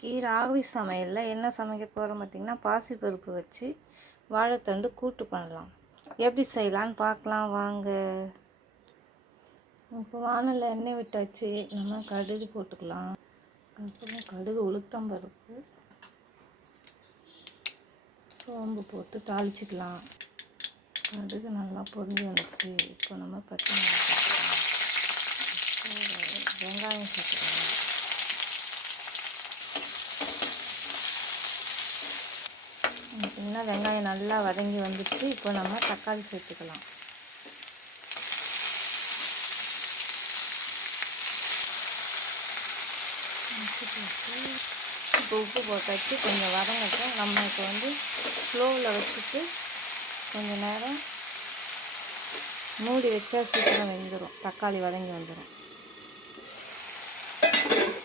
இன்றைக்கி ராவி சமையலில் என்ன சமைக்க போகிறோம் பார்த்திங்கன்னா பாசிப்பருப்பு வச்சு வாழைத்தண்டு கூட்டு பண்ணலாம். எப்படி செய்யலான்னு பார்க்கலாம். வாங்க. இப்போ வானலில் எண்ணெய் விட்டாச்சு. நம்ம கடுகு போட்டுக்கலாம். அப்புறம் கடுகு உளுத்தம் பருப்பு சோம்பு போட்டு தாளிச்சிக்கலாம். கடுகு நல்லா பொரிஞ்சு வந்துச்சு இப்போ நம்ம பச்சை மிளகாய் வெங்காயம் சேர்த்துக்கலாம். பார்த்திங்கன்னா வெங்காயம் நல்லா வதங்கி வந்துச்சு இப்போ நம்ம தக்காளி சேர்த்துக்கலாம். இப்போ உப்பு போட்டாச்சு. கொஞ்சம் வதங்கட்டும். நம்ம இப்போ வந்து ஸ்லோவில் வச்சுட்டு கொஞ்சம் நேரம் மூடி வச்சா சீக்கிரம் வெந்துடும் தக்காளி வதங்கி வந்துடும்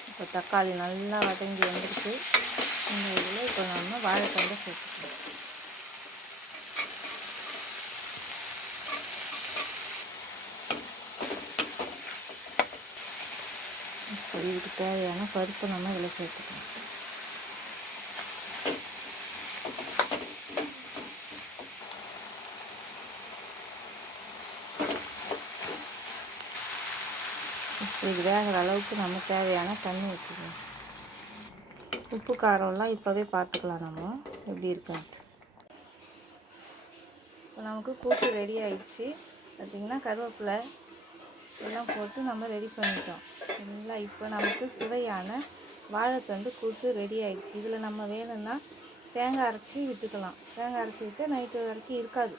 இப்போ தக்காளி நல்லா வதங்கி வந்துடுச்சு இந்த இதில் இப்போ நம்ம வாழைத்தண்டை சேர்த்துக்கலாம். இப்போ இதுக்கு தேவையான பருப்பு நம்ம இதில் சேர்த்துக்கலாம். இப்போ இது வேகிற அளவுக்கு நம்ம தேவையான தண்ணி ஊற்றிக்கலாம் உப்பு காரம்லாம் இப்போவே பார்த்துக்கலாம் நம்ம. எப்படி இருக்குன்ட்டு இப்போ நமக்கு கூட்டு ரெடி ஆயிடுச்சு. பார்த்திங்கன்னா கருவேப்பிலை எல்லாம் போட்டு நம்ம ரெடி பண்ணிட்டோம். சரிங்களா இப்போ நமக்கு சுவையான வாழைத்தண்டு கூட்டு ரெடி ஆயிடுச்சு. இதில் நம்ம வேணும்னா தேங்காய் அரைச்சி விட்டுக்கலாம். தேங்காய் அரைச்சி விட்டு நைட்டு வரைக்கும் இருக்காது.